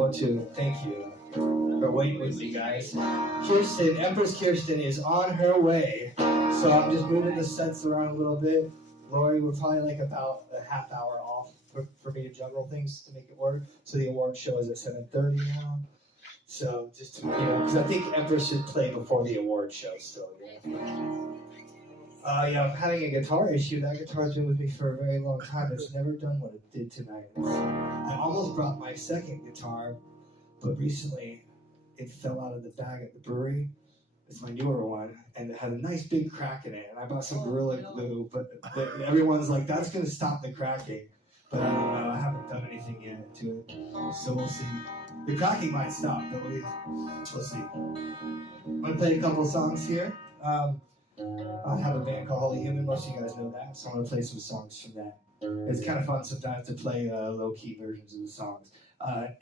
1, 2. Thank you for waiting with me, guys. Kirsten, Empress Kirsten is on her way. So I'm just moving the sets around a little bit. Lori, we're probably like about a half hour off for me to juggle things to make it work. So the award show is at 7:30 now. So just to, because I think Empress should play before the award show. So I'm having a guitar issue. That guitar's been with me for a very long time. It's never done what it did tonight. I almost brought my second guitar, but recently it fell out of the bag at the brewery. It's my newer one, and it had a nice big crack in it. And I bought some Gorilla Glue, but everyone's like, that's going to stop the cracking. But I don't know. I haven't done anything yet to it, so we'll see. The cracking might stop, but we'll see. I'm going to play a couple songs here. I have a band called Holy Human. Most of you guys know that, so I'm going to play some songs from that. It's kind of fun sometimes to play low-key versions of the songs.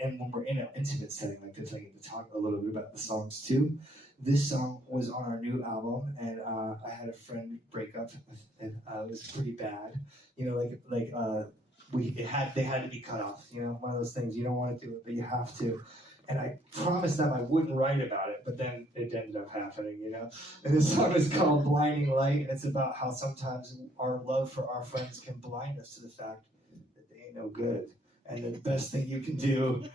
And when we're in an intimate setting like this, I get to talk a little bit about the songs too. This song was on our new album, and I had a friend break up, and it was pretty bad. They had to be cut off. One of those things, you don't want to do it, but you have to. And I promised them I wouldn't write about it, but then it ended up happening, And this song is called Blinding Light, and it's about how sometimes our love for our friends can blind us to the fact that they ain't no good. And the best thing you can do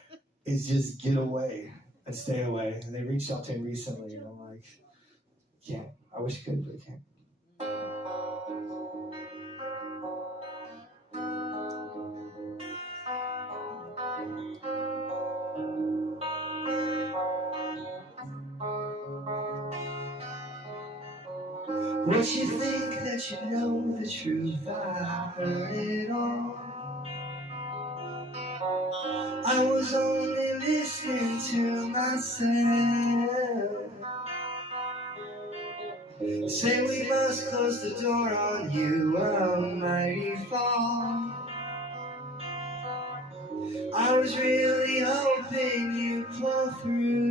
is just get away and stay away. And they reached out to me recently, and I'm like, can't. I wish I could, but I can't. What you think that you know the truth? I heard it all. I was only listening to myself. Say we must close the door on you, almighty fall. I was really hoping you'd pull through.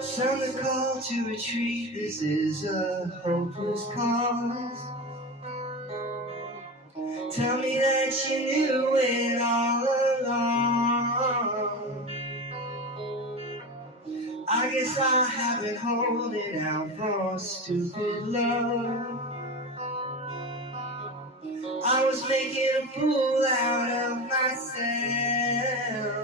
Sound the call to retreat, this is a hopeless cause. Tell me that you knew it all along. I guess I have been holding out for stupid love. I was making a fool out of myself.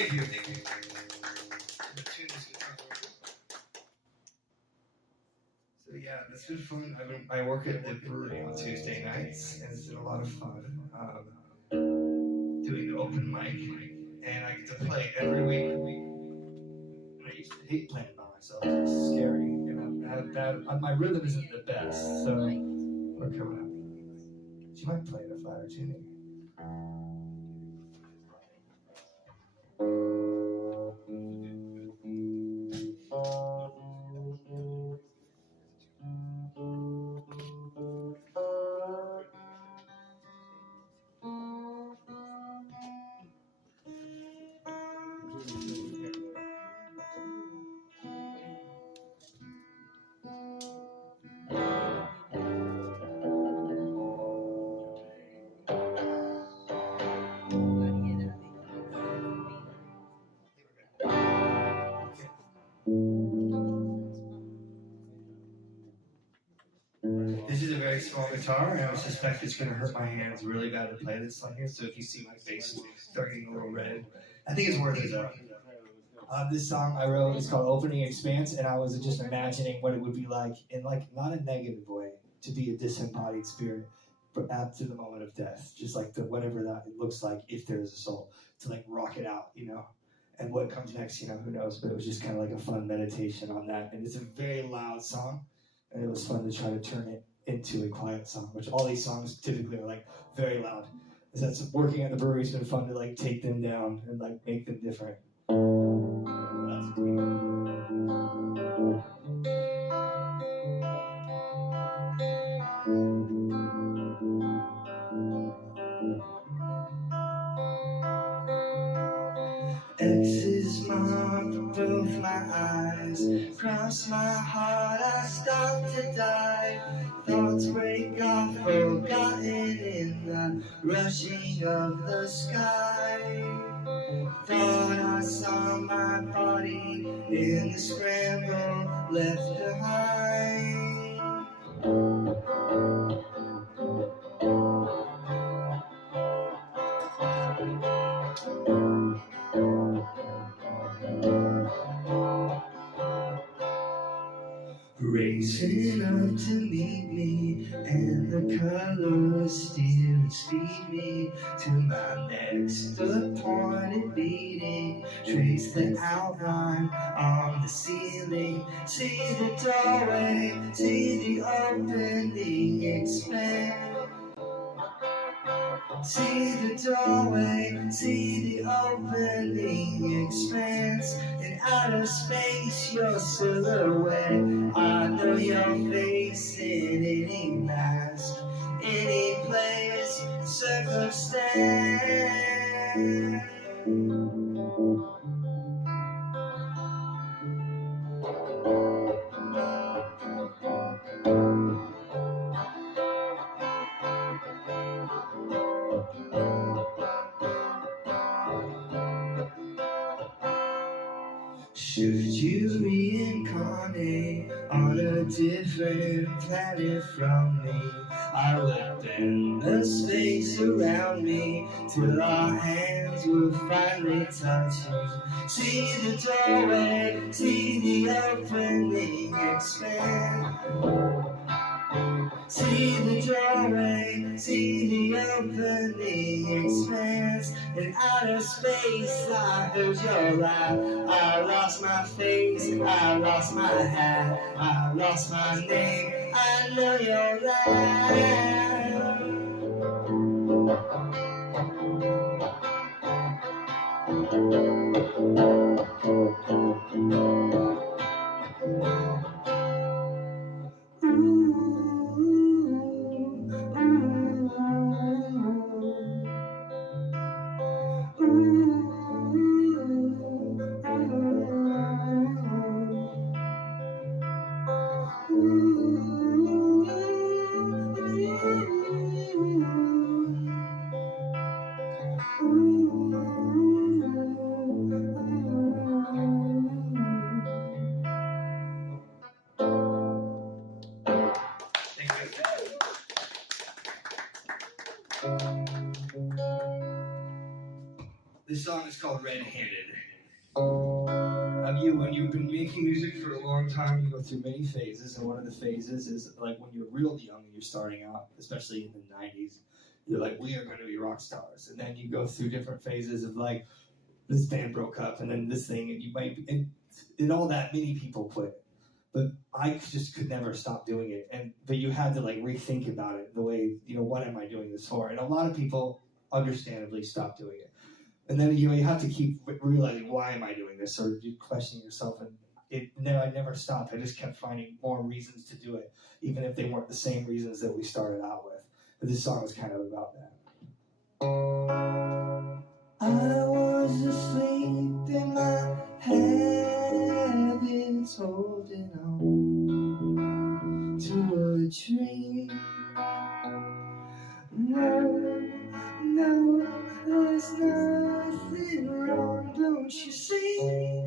Thank you. So yeah, it's been fun. I work at the brewery on Tuesday nights, and it's been a lot of fun doing the open mic, and I get to play every week. And I used to hate playing by myself; it's scary, and my rhythm isn't the best. So we're coming up. She might play the flatter tuning. This is a very small guitar, and I suspect it's going to hurt my hands really bad to play this song here, so if you see my face start getting a little red, I think it's worth it though. This song I wrote is called Opening Expanse, and I was just imagining what it would be like, in like not a negative way, to be a disembodied spirit, but after the moment of death, just like whatever that it looks like if there is a soul, to like rock it out, you know. And what comes next, who knows, but it was just kind of like a fun meditation on that, and it's a very loud song, and it was fun to try to turn it into a quiet song, which all these songs typically are like very loud. Because that's working at the brewery's been fun to like take them down and like make them different. X's marked both my eyes, cross my heart, I stop to die. Thoughts break off, forgotten in the rushing of the sky. Thought I saw my body in the scramble left behind. Racing up to meet me, and the colors steal and speed me to my next appointed meeting. Trace the outline on the ceiling, see the doorway, see the opening expand. See the doorway, see the opening expanse. In outer space, your silhouette. I know your face in any mask, any place, circumstance. Should you reincarnate on a different planet from me, I would bend the space around me till our hands would finally touch you. See the doorway, see the opening expand. See the doorway, see the opening expanse. In outer space, I heard your laugh. I lost my face, I lost my hat, I lost my name, I know your laugh. called Red-Handed. When you've been making music for a long time, you go through many phases, and one of the phases is like when you're real young and you're starting out, especially in the 90s, you're like, we are going to be rock stars. And then you go through different phases of like, this band broke up, and then this thing, and you might be, and all that, many people quit. But I just could never stop doing it. But you had to like rethink about it, the way, what am I doing this for? And a lot of people, understandably, stop doing it. And then you have to keep realizing, why am I doing this? Or you question yourself. And I never stopped. I just kept finding more reasons to do it, even if they weren't the same reasons that we started out with. But this song was kind of about that. I was asleep in my habits, holding on to a dream. No, there's nothing wrong, don't you see?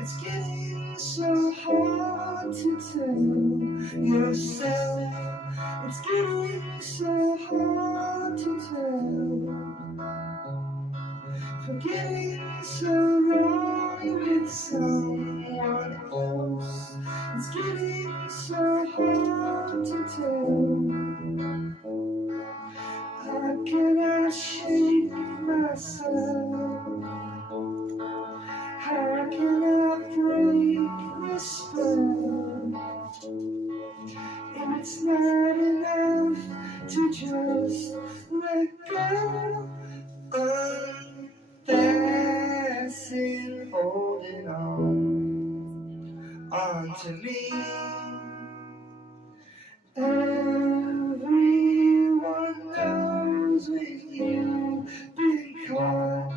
It's getting so hard to tell yourself. It's getting so hard to tell. Forgetting so wrong with someone else. It's getting so hard to tell. How can I shake myself? How can I break the spell? If it's not enough to just let go, unfasten, holding on to me. Everyone knows when you've been caught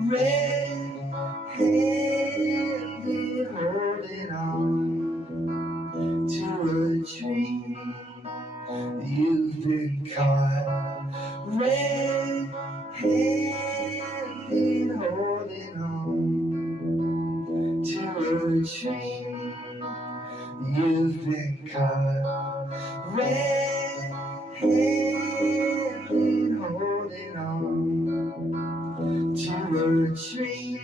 red-handed, holding on to a dream. You've been caught red-handed, holding on to a dream. You've been caught red-handed, holding on to a dream.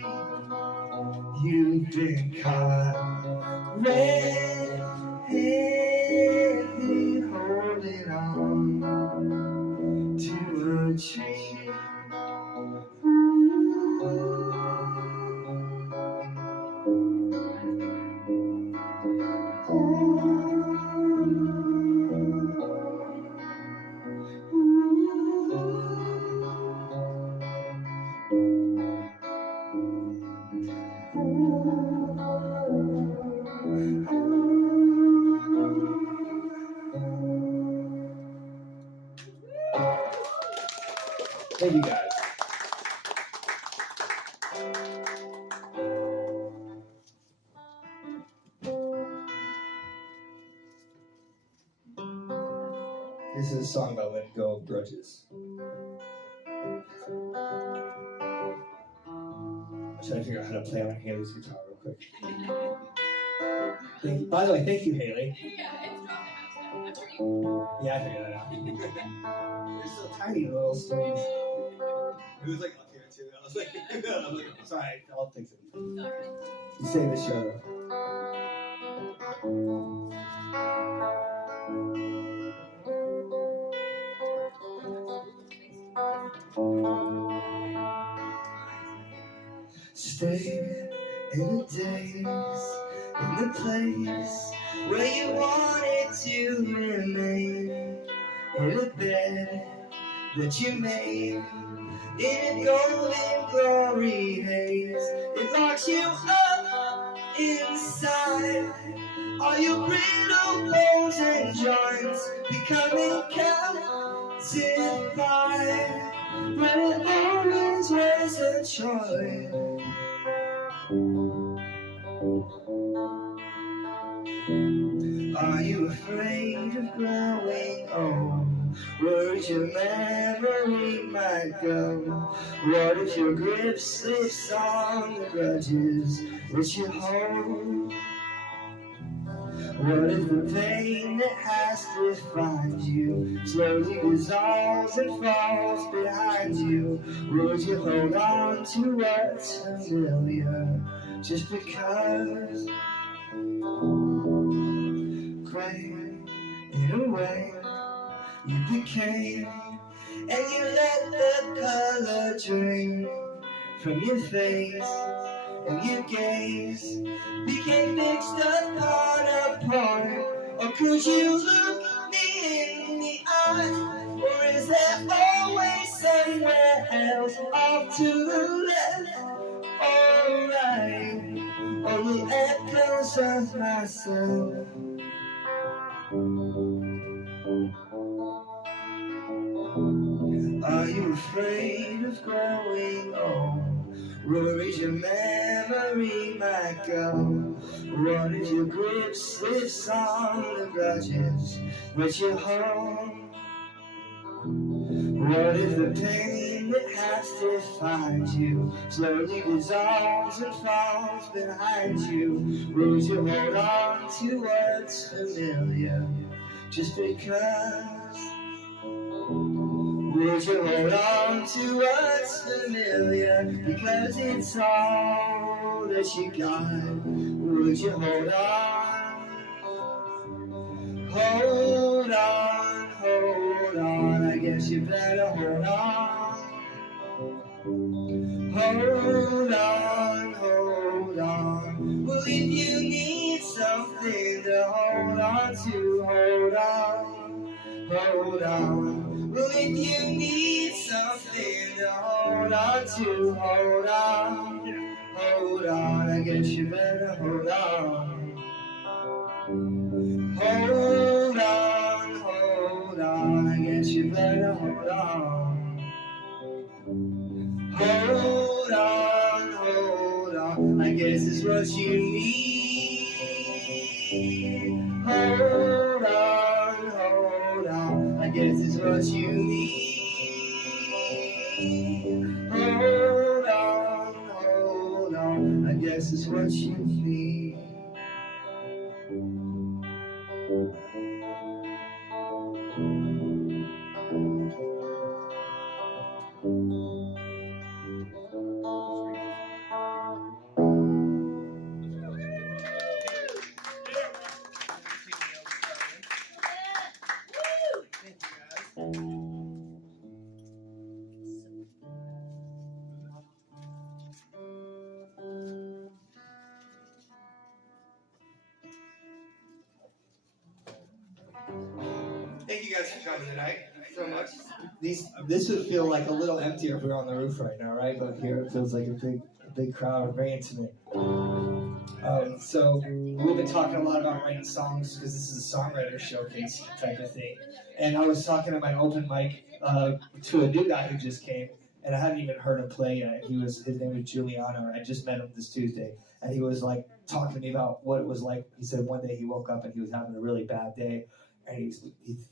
You've been caught red-handed, holding on to a dream. Thank you guys. This is a song about letting go of grudges. I'm trying to figure out how to play on Haley's guitar real quick. Thank you. By the way, thank you, Haley. Yeah, it's dropping out. I'm sure you. Yeah, I figured that out. They're so tiny, little strings. It was like up here too. I was like, sorry, I'll fix it. Sorry. You save the show. Stay in the days, in the place where you wanted to remain, in a bed that you made, in a golden glory haze. It locks you up inside, all your brittle bones and joints becoming calcified, but it always was a choice. Are you afraid of growing old? Where's your memory might go? What if your grip slips on the grudges that you hold? What if the pain that has defined you slowly dissolves and falls behind you? Would you hold on to what's familiar just because? Gray in a way you became, and you let the color drain from your face, and your gaze became fixed upon a point. Or could you look me in the eye? Or is there always somewhere else off to the left or right? Or the echoes of myself? Are you afraid of growing old? Worries your memory might go. What if your grip slips on the grudges that you hold? What if the pain that has defined you slowly dissolves and falls behind you? Would you hold on to what's familiar just because? Would you hold on to what's familiar because it's all that you got? Would you hold on? Hold on, hold on. I guess you better hold on. Hold on, hold on. Well, if you need something to hold on to, hold on, hold on. Well, if you need something to hold on to, hold on, hold on. I guess you better hold on. Hold on, I guess you better hold on. Hold on, I guess it's what you need. Hold on, I guess it's what you need. Hold on, I guess it's what you need. Thank you guys for coming tonight so much. This would feel like a little emptier if we were on the roof right now, right? But here it feels like a big crowd, very intimate. So we've been talking a lot about writing songs because this is a songwriter showcase type of thing. And I was talking at my open mic to a new guy who just came, and I hadn't even heard him play yet. His name was Giuliano. I just met him this Tuesday, and he was like talking to me about what it was like. He said one day he woke up and he was having a really bad day. And he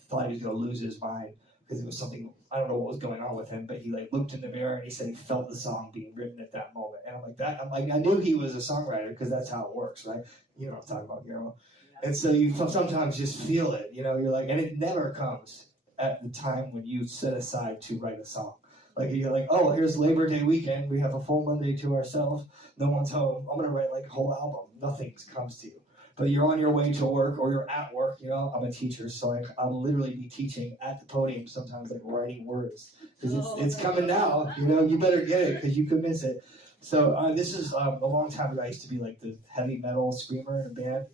thought he was going to lose his mind because it was something, I don't know what was going on with him, but he like looked in the mirror and he said he felt the song being written at that moment. And I'm like, I knew he was a songwriter because that's how it works, right? You know what I'm talking about, Guillermo. And so you sometimes just feel it, you know, you're like, and it never comes at the time when you set aside to write a song. Like you're like, oh, here's Labor Day weekend. We have a full Monday to ourselves. No one's home. I'm going to write like a whole album. Nothing comes to you. But you're on your way to work or you're at work, you know, I'm a teacher, so I'll literally be teaching at the podium sometimes, like writing words. Because it's coming now, you know, you better get it because you could miss it. So this is a long time ago. I used to be like the heavy metal screamer in a band,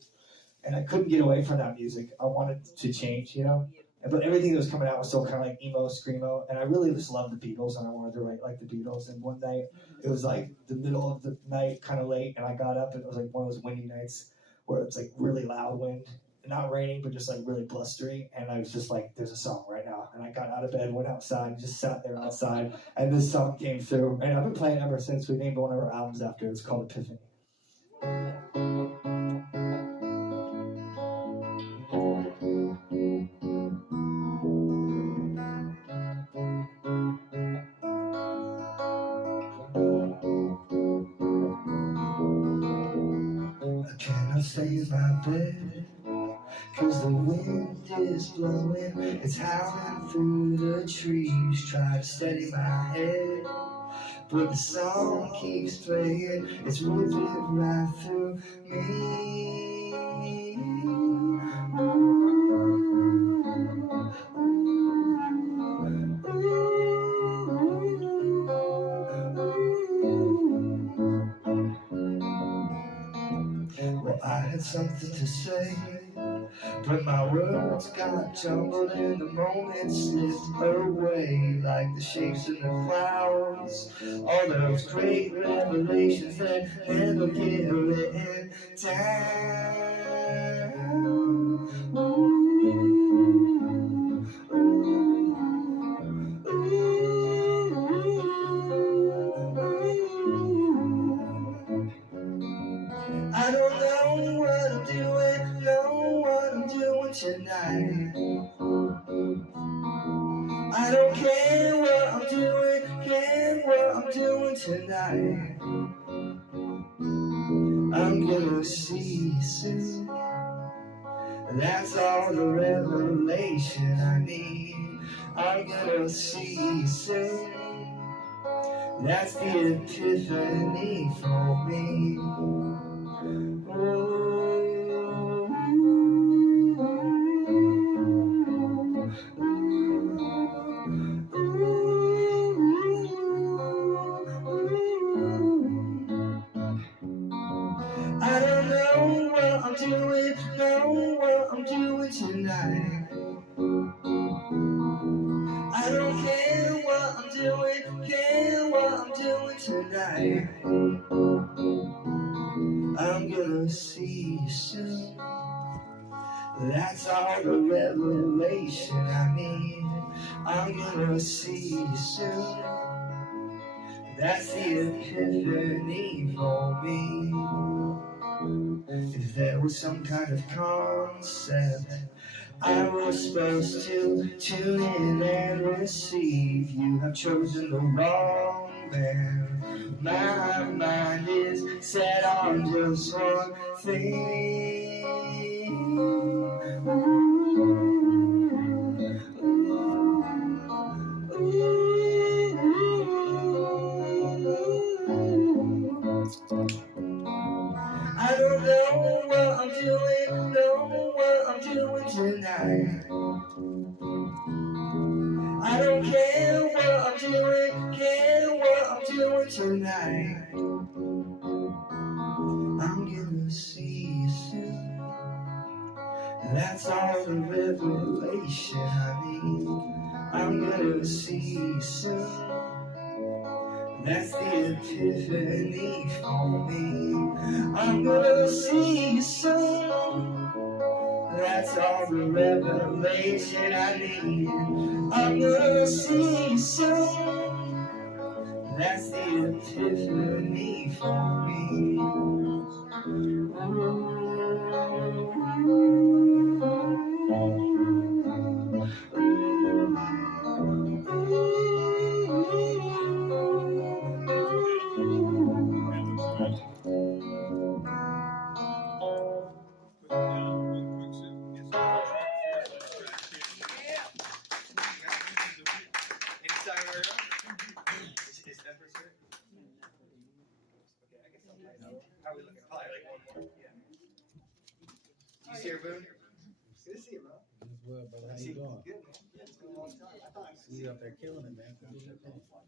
and I couldn't get away from that music. I wanted to change, you know. But everything that was coming out was still kind of like emo, screamo, and I really just loved the Beatles, and I wanted to write like the Beatles. And one night, it was like the middle of the night, kind of late, and I got up, and it was like one of those windy nights where it's like really loud wind, not raining, but just like really blustery. And I was just like, there's a song right now. And I got out of bed, went outside, and just sat there outside. And this song came through. And I've been playing it ever since. We named one of our albums after it. It's called Epiphany. I cannot save my bed. 'cause the wind is blowing, it's howling through the trees. Try to steady my head, but the song keeps playing, it's ripping right through me. Well, I had something to say, but my words got jumbled and the moment slipped away like the shapes in the clouds. All those great revelations that never get written down. I don't know what I'm doing, know what I'm doing tonight. I don't care what I'm doing, care what I'm doing tonight. I'm gonna see you soon. That's all the revelation I need. I'm gonna see you soon. That's the epiphany for me. I don't know what I'm doing, know what I'm doing tonight. I don't care what I'm doing, care what I'm doing tonight. I'm gonna see you soon. That's all the revelation I need. I'm gonna see you soon. That's the epiphany for me. If there was some kind of concept I was supposed to tune in and receive, you have chosen the wrong man. My mind is set on just one thing. I don't know what I'm doing, know what I'm doing tonight. I don't care what I'm doing, care what I'm doing tonight. I'm gonna see you soon. That's all the revelation I need. I'm gonna see you soon. That's the epiphany for me. I'm gonna see you soon. That's all the revelation I need. I'm gonna see you soon. That's the epiphany for me. How are we looking? Probably like one more. Yeah. Do you see her, Boone? Good to see you, bro. As well, brother. How you doing? Good, man. Yeah, it's been a long time. I thought I See you out there killing it, man.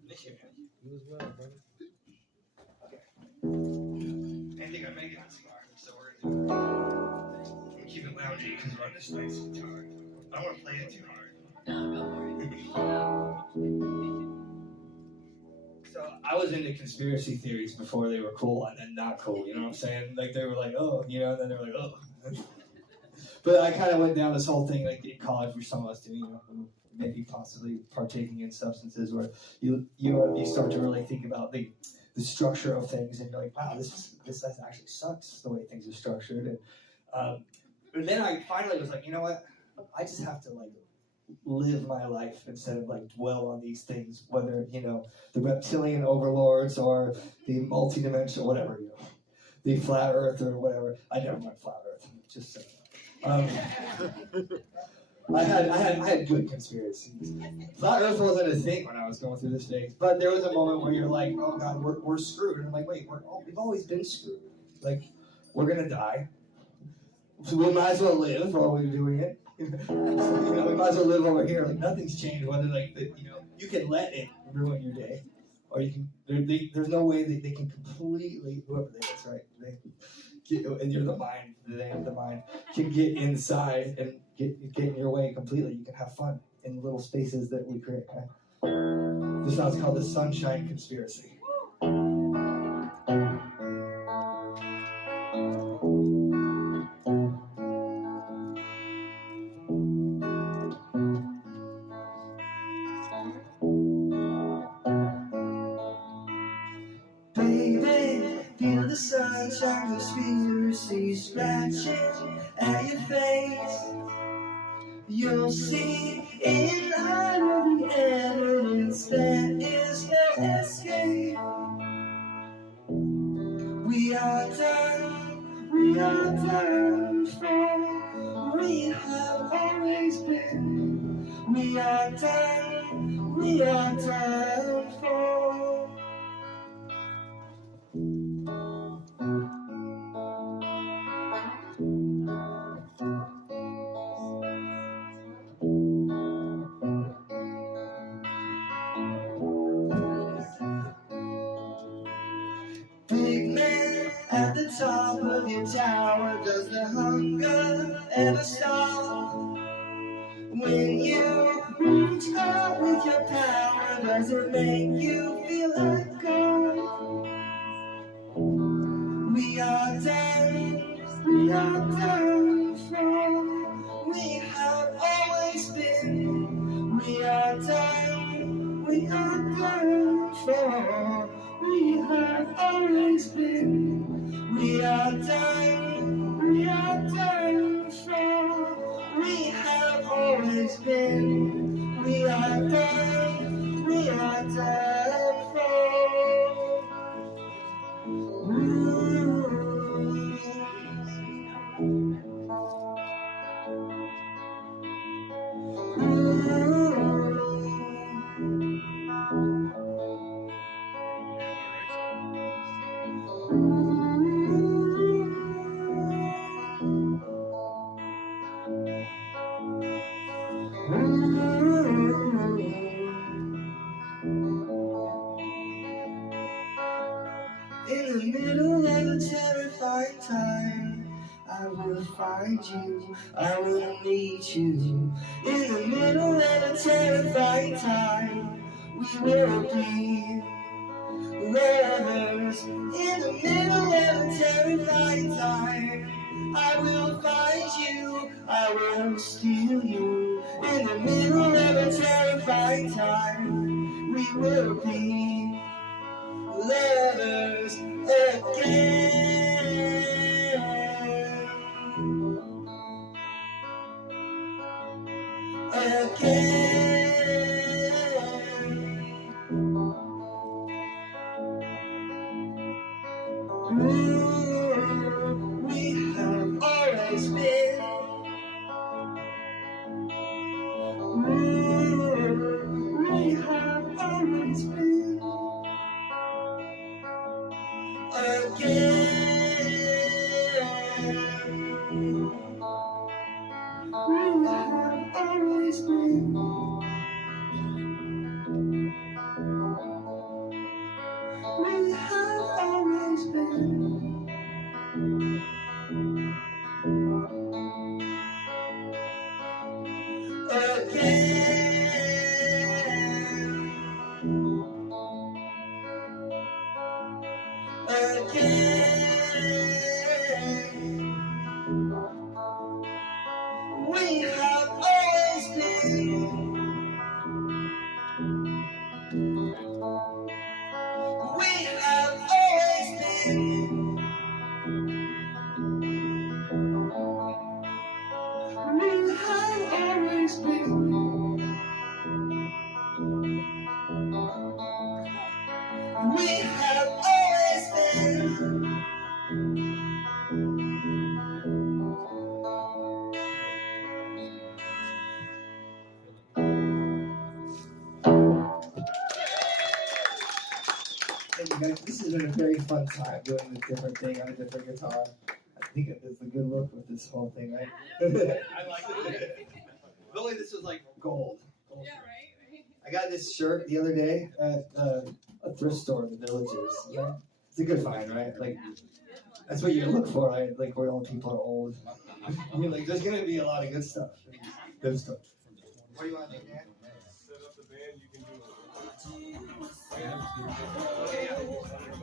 miss you, man. You as well, brother. Okay. I think I make it this far, so we're gonna keep it loungy because we're on this nice guitar. I don't want to play it too hard. No, go for it. So I was into conspiracy theories before they were cool and then not cool, you know what I'm saying? Like they were like, oh, you know, and then they were like, oh. But I kind of went down this whole thing like in college, which some of us do, you know, maybe possibly partaking in substances where you start to really think about the structure of things and you're like, wow, this actually sucks the way things are structured. And then I finally was like, you know what? I just have to like live my life instead of like dwell on these things, whether, you know, the reptilian overlords or the multi-dimensional, whatever, you know, the flat earth or whatever. I never went flat earth, just Um, I had good conspiracies. Flat Earth wasn't a thing when I was going through this phase, but there was a moment where you're like, oh God, we're screwed. And I'm like, wait, we've always been screwed. Like, we're gonna die. So we might as well live while we're doing it. So, we might as well live over here. Like, nothing's changed. Whether you can let it ruin your day, or you can. There's no way that they can completely. Whoever they is, right? And you're the mind. They have the mind. Can get inside and get in your way completely. You can have fun in the little spaces that we create. This song's called the Sunshine Conspiracy. Baby, feel the sunshine conspiracy scratching at your face. You'll see in all of the evidence there is no escape. We are done for. We have always been. We are done for. Big man at the top of your tower, does the hunger ever stop? When you reach out with your power, does it make you feel like God? We are done for. We have always been. We are done for. We have always been. We are done for. We have always been. We are done for. In the middle of a terrifying time, I will find you, I will meet you. In the middle of a terrifying time, we will be lovers. In the middle of a terrifying time, I will find you, I will steal you. In the middle of a terrifying time, we will be lovers again. Ooh, we have always been. Ooh, we have always been. Again. We have always been. We have always been. Again. We have always been. We have always been. We have always been. We have always been. this has been a very fun time doing this different thing on a different guitar. I think it's a good look with this whole thing, right? I like it. Really, this was like gold. Yeah, right? I got this shirt the other day at a thrift store in the Villages. Right? It's a good find, right? Like, that's what you look for, right? Like, where old people are old. I mean, like, there's gonna be a lot of good stuff. Good stuff. What do you want to do, Dan? Set up the band, you can do it. Okay, yeah.